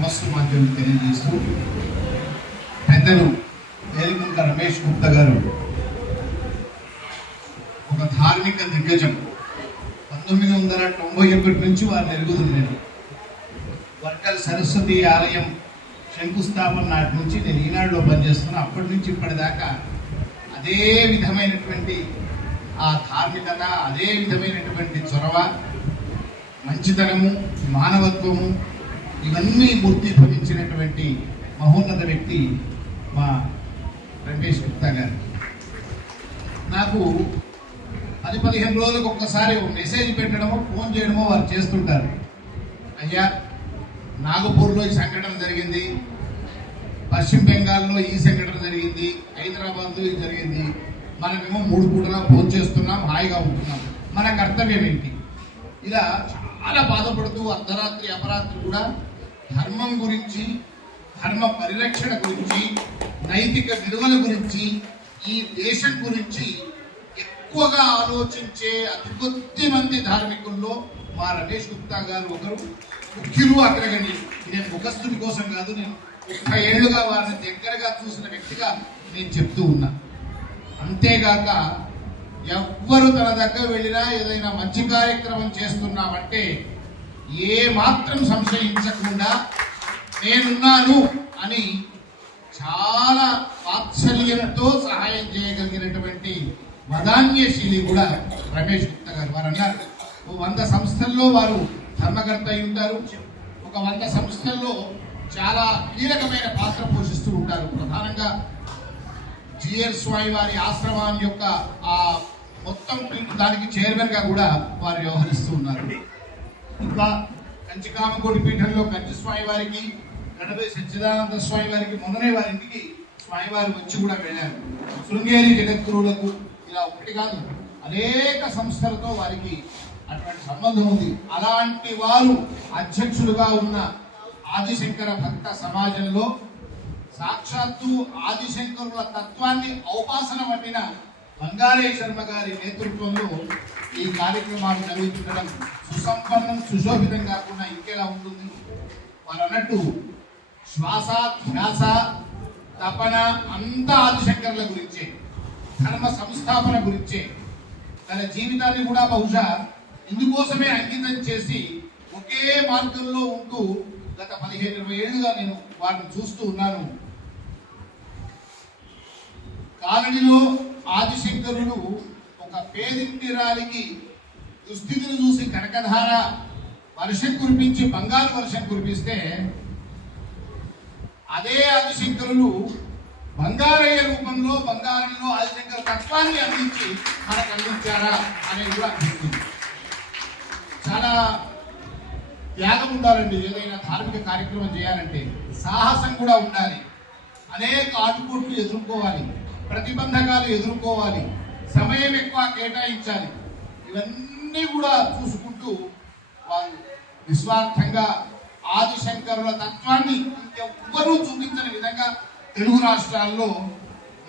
నమస్సు మాధ్యమం తెలియజేస్తూ పెద్దలు ఏలికుంట రమేష్ గుప్తా గారు ఒక ధార్మిక దిగ్గజం. పంతొమ్మిది వందల తొంభై ఒకటి నుంచి వారిని ఎరుగుతుంది నేను వర్కల్ సరస్వతి ఆలయం శంకుస్థాపన నాటి నుంచి నేను ఈనాడులో పనిచేస్తున్నా. అప్పటి నుంచి ఇప్పటిదాకా అదే విధమైనటువంటి ఆ ధార్మికత అదే విధమైనటువంటి చొరవ మంచితనము మానవత్వము ఇవన్నీ మూర్తిభవించినటువంటి మహోన్నత వ్యక్తి మా రమేష్ గుప్తా గారు. నాకు పది పదిహేను రోజులకు ఒక్కసారి మెసేజ్ పెట్టడమో ఫోన్ చేయడమో వారు చేస్తుంటారు. అయ్యా నాగపూర్లో ఈ సంఘటన జరిగింది. పశ్చిమ బెంగాల్లో ఈ సంఘటన జరిగింది. హైదరాబాద్లో ఇది జరిగింది. మనమేమో మూడు పూటలా ఫోన్ చేస్తున్నాం హాయిగా ఉంటున్నాం. మన కర్తవ్యం ఏంటి? ఇలా చాలా బాధపడుతూ అర్ధరాత్రి అపరాత్రి కూడా ధర్మం గురించి ధర్మ పరిరక్షణ గురించి నైతిక విలువల గురించి ఈ దేశం గురించి ఎక్కువగా ఆలోచించే అతి కొద్ది మంది ధార్మికుల్లో మా రమేష్ గుప్తా గారు ఒకరు. ముఖ్యులు అగ్రగణ్యులు నేను ముఖస్థుని కోసం కాదు నేను ముప్పై ఏళ్ళుగా వారిని దగ్గరగా చూసిన వ్యక్తిగా నేను చెప్తూ ఉన్నా. అంతేగాక ఎవ్వరు తన దగ్గర వెళ్ళినా ఏదైనా మంచి కార్యక్రమం చేస్తున్నామంటే ఏ మాత్రం సంశయించకుండా నేనున్నాను అని చాలా వాత్సల్యంతో సహాయం చేయగలిగినటువంటి వదాన్యశీలి కూడా రమేష్ గుప్తా గారు వారు అన్నారు. ఓ వంద సంస్థల్లో వారు ధర్మకర్త అయి ఉంటారు. ఒక వంద సంస్థల్లో చాలా కీలకమైన పాత్ర పోషిస్తూ ఉంటారు. ప్రధానంగా జిఎల్ స్వామి వారి ఆశ్రమం యొక్క ఆ మొత్తం దానికి చైర్మన్గా కూడా వారు వ్యవహరిస్తూ ఉన్నారు. ఇంకా కంచికామకోడి పీఠంలో కంచి స్వామి వారికి గణపతి సచ్చిదానంద స్వామి వారికి మొన్ననే వారి ఇంటికి స్వామివారు వచ్చి కూడా వెళ్ళారు. శృంగేరి జగద్గురువులకు ఇలా ఒకటి కాదు అనేక సంస్థలతో వారికి అటువంటి సంబంధం ఉంది. అలాంటి వారు అధ్యక్షులుగా ఉన్న ఆదిశంకర భక్త సమాజంలో సాక్షాత్తు ఆదిశంకరుల తత్వాన్ని ఔపాసన పట్టిన బంగారే శర్మ గారి నేతృత్వంలో ఈ కార్యక్రమాలు జరుగుతుండడం సుసంపన్నం సుశోభితం కాకుండా ఇంకెలా ఉంటుంది? వారు అన్నట్టు శ్వాస ధ్యాస తపన అంతా ఆదిశంకర్ల గురించే ధర్మ సంస్థాపన గురించే. తన జీవితాన్ని కూడా బహుశా ఇందుకోసమే అంకితం చేసి ఒకే మార్గంలో ఉంటూ గత పదిహేను ఇరవై ఏళ్ళుగా నేను వారిని చూస్తూ ఉన్నాను. కాలనీలో ఆదిశంకరుడు ఒక పేదింటి రాలికి దుస్థితిని చూసి కనకధార వర్షం కురిపించి బంగారు వర్షం కురిపిస్తే అదే ఆదిశంకరులు బంగారయ్య రూపంలో బంగారంలో ఆదిశంకర తత్వాన్ని అందించి మనకు అందించారా అనేది కూడా అనిపిస్తుంది. చాలా త్యాగం ఉండాలండి. ఏదైనా ధార్మిక కార్యక్రమం చేయాలంటే సాహసం కూడా ఉండాలి. అనేక ఆటుపోట్లు ఎదుర్కోవాలి. ప్రతిబంధకాలు ఎదుర్కోవాలి. సమయం ఎక్కువ కేటాయించాలి. ఇవన్నీ కూడా చూసుకుంటూ వారు నిస్వార్థంగా ఆదిశంకరుల తత్వాన్ని ఇంకెవ్వరూ చూపించని విధంగా తెలుగు రాష్ట్రాల్లో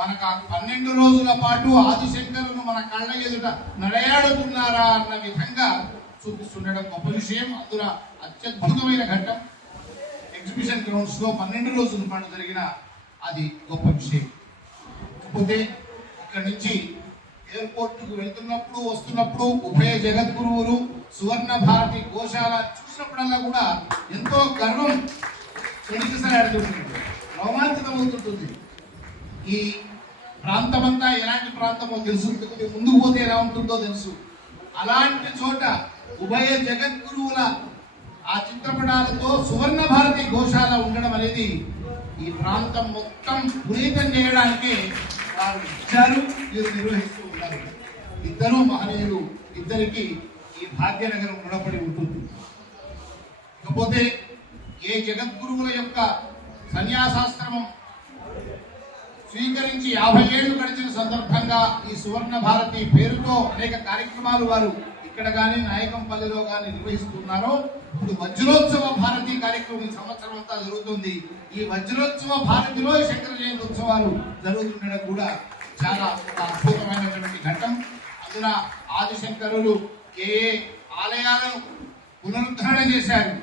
మనకు ఆ పన్నెండు రోజుల పాటు ఆదిశంకరులు మన కళ్ళ ఎదుట నడయాడుతున్నారా అన్న విధంగా చూపిస్తుండడం గొప్ప విషయం. అందున అత్యద్భుతమైన ఘట్టం. ఎగ్జిబిషన్ గ్రౌండ్స్లో పన్నెండు రోజుల పాటు జరిగిన అది గొప్ప విషయం. లేకపోతే ఇక్కడ నుంచి ఎయిర్పోర్ట్కు వెళ్తున్నప్పుడు వస్తున్నప్పుడు ఉభయ జగద్గురువులు సువర్ణ భారతి గోశాల చూసినప్పుడల్లా కూడా ఎంతో గర్వం వెలికిసలాడుతుంటుంది రోమాంచితం అవుతుంటుంది ఈ ప్రాంతమంతా ఎలాంటి ప్రాంతమో తెలుసు. కొద్దిగా ముందుకు పోతే ఎలా ఉంటుందో తెలుసు. అలాంటి చోట ఉభయ జగద్గురువుల ఆ చిత్రపటాలతో సువర్ణ భారతి గోశాల ఉండడం అనేది ఈ ప్రాంతం మొత్తం పునీతం చేయడానికి ఇచ్చారు వీరు నిర్వహిస్తూ ఉన్నారు. ఇద్దరు మహనీయులు ఇద్దరికి ఈ భాగ్యనగరం రుణపడి ఉంటుంది. ఇకపోతే ఏ జగద్గురువుల యొక్క సన్యాసాశ్రమం స్వీకరించి యాభై ఏళ్ళు గడిచిన సందర్భంగా ఈ సువర్ణ భారతి పేరుతో అనేక కార్యక్రమాలు వారు ఇక్కడ కానీ నాయకంపల్లిలో కానీ నిర్వహిస్తున్నారో ఇప్పుడు వజ్రోత్సవ భారతి కార్యక్రమం ఈ సంవత్సరం అంతా జరుగుతుంది. ఈ వజ్రోత్సవ భారతిలో శంకర జయంతి ఉత్సవాలు జరుగుతుండడం కూడా చాలా ఒక అద్భుతమైనటువంటి ఘట్టం. అందున ఆదిశంకరులు ఏ ఏ ఆలయాలను పునరుద్ధరణ చేశారు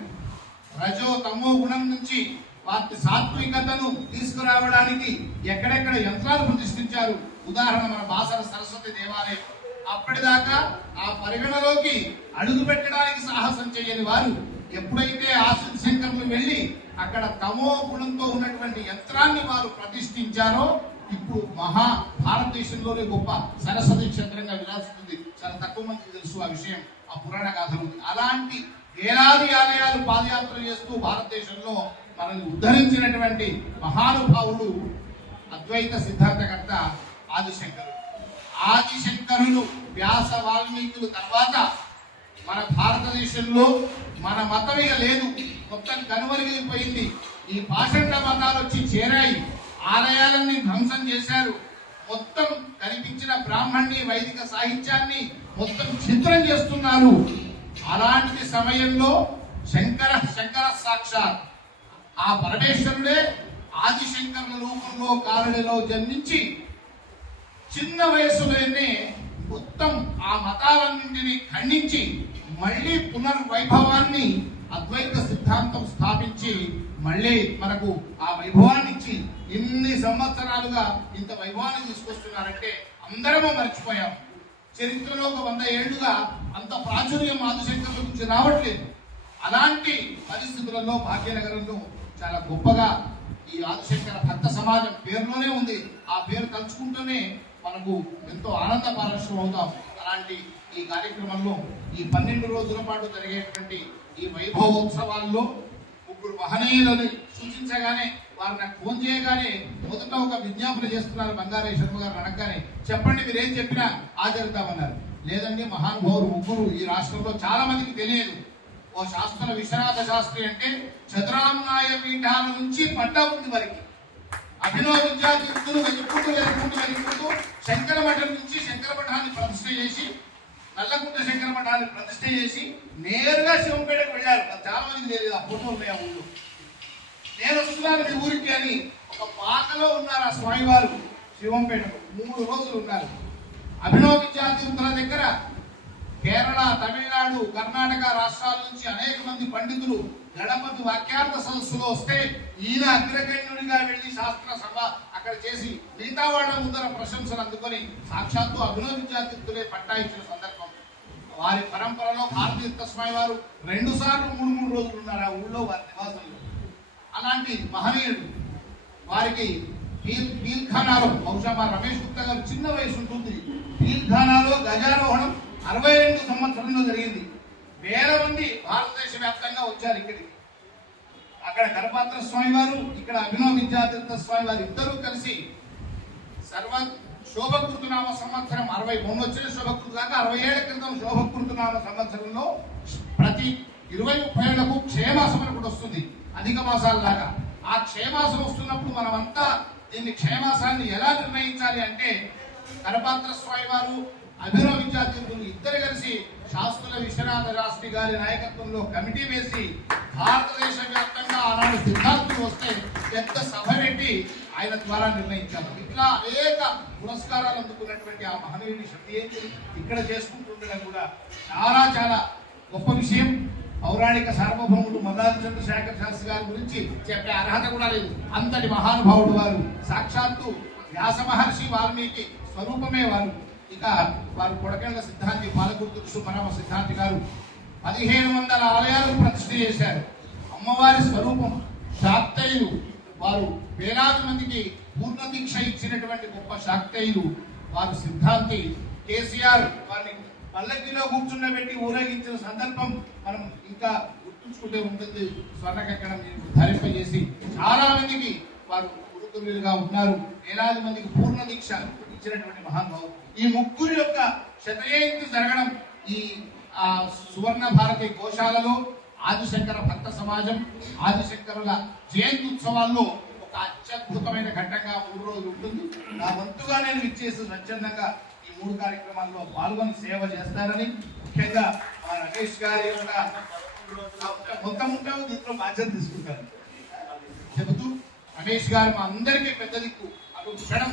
రజో తమో గుణం నుంచి వాటి సాత్వికతను తీసుకురావడానికి ఎక్కడెక్కడ యంత్రాలు ప్రతిష్ఠించారు. ఉదాహరణ మన బాసర సరస్వతి దేవాలయం. అప్పటిదాకా ఆ పరిగణలోకి అడుగు పెట్టడానికి సాహసం చేయని వారు ఎప్పుడైతే ఆశిత్ శంకర్లు వెళ్ళి అక్కడ తమో గుణంతో ఉన్నటువంటి యంత్రాన్ని వారు ప్రతిష్ఠించారో ఇప్పుడు మహా భారతదేశంలోనే గొప్ప సరస్వతి క్షేత్రంగా విలాసిస్తుంది చాలా తక్కువ మందికి తెలుసు ఆ విషయం. ఆ పురాణ గాథలు అలాంటి వేలాది ఆలయాలు పాదయాత్ర చేస్తూ భారతదేశంలో మనల్ని ఉద్ధరించినటువంటి మహానుభావుడు అద్వైత సిద్ధాంతకర్త ఆదిశంకరుడు. ఆదిశంకరులు వ్యాస వాల్మీకులు తర్వాత మన భారతదేశంలో మన మతం ఇక లేదు. మొత్తం కనుమరుగైపోయింది. ఈ పాషండ మతాలు వచ్చి చేరాయి. ఆలయాలన్నీ ధ్వంసం చేశారు. మొత్తం కనిపించిన బ్రాహ్మణ్ణి వైదిక సాహిత్యాన్ని మొత్తం చిత్రం చేస్తున్నారు. అలాంటి సమయంలో శంకర శంకర సాక్షాత్ ఆ పరమేశ్వరుడే ఆదిశంకరుల రూపంలో కారుడిలో జన్మించి చిన్న వయసులోనే మొత్తం ఆ మతాలన్నింటినీ ఖండించి మళ్ళీ పునర్వైభవాన్ని అద్వైత సిద్ధాంతం స్థాపించి మళ్ళీ మనకు ఆ వైభవాన్ని ఇచ్చి ఇన్ని సంవత్సరాలుగా ఇంత వైభవాన్ని తీసుకొస్తున్నారంటే అందరము మర్చిపోయాం. చరిత్రలో ఒక వంద ఏళ్ళుగా అంత ప్రాచుర్యం ఆదిశంకర్ల గురించి రావట్లేదు. అలాంటి పరిస్థితులలో భాగ్యనగరంలో చాలా గొప్పగా ఈ ఆదిశంకర భక్త సమాజం పేరులోనే ఉంది. ఆ పేరు తలుచుకుంటూనే మనకు ఎంతో ఆనంద పారస్యం అవుతాం. అలాంటి ఈ కార్యక్రమంలో ఈ పన్నెండు రోజుల పాటు జరిగేటువంటి ఈ వైభవోత్సవాల్లో ముగ్గురు మహనీయులని సూచించగానే వారు నాకు ఫోన్ చేయగానే మొదట ఒక విజ్ఞాపన చేస్తున్నారు బంగారే శర్మ గారు అనగానే చెప్పండి మీరు ఏం చెప్పినా ఆచరిద్దామన్నారు. లేదండి మహానుభావులు ముగ్గురు ఈ రాష్ట్రంలో చాలా మందికి తెలియదు. ఓ శాస్త్ర విశ్వనాథ శాస్త్రి అంటే చతురామ్నాయ పీఠాల నుంచి పడ్డ ఉంది వరకు. అభినవ విద్యార్థులు వెతుక్కుంటూ వెతుక్కుంటూ వెతుక్కుంటూ శంకర మఠం నుంచి శంకర మఠాన్ని ప్రతిష్ఠ చేసి నల్లకుంట శంకర మఠాన్ని ప్రతిష్ఠ చేసి నేరుగా శివంపేటకు వెళ్ళారు. అది చాలా మందికి తెలియదు ఆ ఫోటో ఉన్నాయి ఆ ఊళ్ళో నేను వస్తున్నాను మీ ఊరికి అని ఒక పాకలో ఉన్నారు ఆ స్వామివారు శివంపేటకు. మూడు రోజులు ఉన్నారు. అభినవ విద్యార్థుల దగ్గర కేరళ తమిళనాడు కర్ణాటక రాష్ట్రాల నుంచి అనేక మంది పండితులు గణపతి వాక్యార్థ సదస్సులో వస్తే ఈయన అగ్రగణ్యుడిగా వెళ్ళి శాస్త్ర సభ అక్కడ చేసి మిగతా వాళ్ళ ముందర ప్రశంసలు అందుకొని సాక్షాత్తు అభినవ పట్టా పట్టాయించిన సందర్భం. వారి పరంపరలో భారతీయ స్వామి వారు రెండు సార్లు మూడు మూడు రోజులు ఉన్నారు ఆ ఊళ్ళో వారి నివాసంలో. అలాంటి మహనీయుడు వారికి పీల్ బహుశా మా రమేష్ గుప్తా గారు చిన్న వయసు ఉంటుంది. దీర్ఘానాలో గజారోహణం అరవై రెండు సంవత్సరంలో జరిగింది. వేల మంది భారతదేశ వ్యాప్తంగా వచ్చారు ఇక్కడికి. అక్కడ కరపాత్ర స్వామి వారు ఇక్కడ అభినవ విద్యాతీర్థ స్వామి వారు ఇద్దరూ కలిసి సర్వ శోభకృతనామ సంవత్సరం అరవై మూడు వచ్చిన శోభకృతి దాకా అరవై ఏళ్ళ క్రితం శోభకృతనామ సంవత్సరంలో ప్రతి ఇరవై ముప్పై ఏళ్ళకు క్షేమాసం అని కూడా వస్తుంది. అధిక మాసాల లాగా ఆ క్షేమాసం వస్తున్నప్పుడు మనమంతా దీన్ని క్షేమాసాన్ని ఎలా నిర్ణయించాలి అంటే కరపాత్ర స్వామి వారు అభినవ విద్యార్థులు ఇద్దరు కలిసి శాస్త్రుల విశ్వనాథ శాస్త్రి గారి నాయకత్వంలో కమిటీ వేసి భారతదేశ వ్యాప్తంగా ఆనాడు సిద్ధాంతులు వస్తే పెద్ద సభ పెట్టి ఆయన ద్వారా నిర్ణయించారు. ఇట్లా అనేక పురస్కారాలు అందుకున్నటువంటి ఆ మహనీయుని శక్తి ఏంటి ఇక్కడ చేసుకుంటుండడం కూడా చాలా చాలా గొప్ప విషయం. పౌరాణిక సార్వభౌముడు మల్లాది చంద్రశేఖర్ శాస్త్రి గారి గురించి చెప్పే అర్హత కూడా లేదు. అంతటి మహానుభావుడు వారు. సాక్షాత్తు వ్యాస మహర్షి వాల్మీకి స్వరూపమే వారు. ఇక వారు కొడకెళ్ళ సిద్ధాంతి పాలకుర్తి సుబ్బరామ సిద్ధాంతి గారు పదిహేను వందల ఆలయాలు ప్రతిష్ఠ చేశారు. అమ్మవారి స్వరూపం శాక్తయులు. వారు వేలాది మందికి పూర్ణ దీక్ష ఇచ్చినటువంటి గొప్ప శాక్తయులు. వారు సిద్ధాంతి కేసీఆర్ వారిని పల్లకిలో కూర్చుండబెట్టి ఊరేగించిన సందర్భం మనం ఇంకా గుర్తుంచుకుంటే ఉంటుంది. స్వర్ణ ధరింపజేసి చాలా మందికి వారు గురుతులుగా ఉన్నారు. వేలాది మందికి పూర్ణ దీక్ష ఇచ్చినటువంటి మహానుభావులు ఈ ముగ్గురు యొక్క శతజయంతి జరగడం ఈ ఆ సువర్ణ భారతి కోశాలలో ఆదిశంకర భక్త సమాజం ఆదిశంకరుల జయంతి ఉత్సవాల్లో ఒక అత్యద్భుతమైన ఘట్టంగా మూడు రోజులు ఉంటుంది. నా వంతుగా నేను ఇచ్చేసి స్వచ్ఛందంగా ఈ మూడు కార్యక్రమాల్లో పాల్గొని సేవ చేస్తారని ముఖ్యంగా మా రమేష్ గారి యొక్క మొత్తం ఉంటాము దీంట్లో బాధ్యత తీసుకుంటారు. చెబుతూ రమేష్ గారు మా అందరికీ పెద్ద దిక్కు అటు క్షణం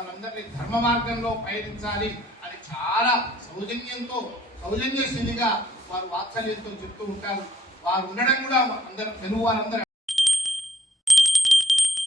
మనందరినీ ధర్మ మార్గంలో పయనించాలి అని చాలా సౌజన్యంతో సౌజన్యశీలిగా వారు వాత్సల్యంతో చెప్తూ ఉంటారు. వారు ఉండడం కూడా అందరూ తెలుగు వారందరూ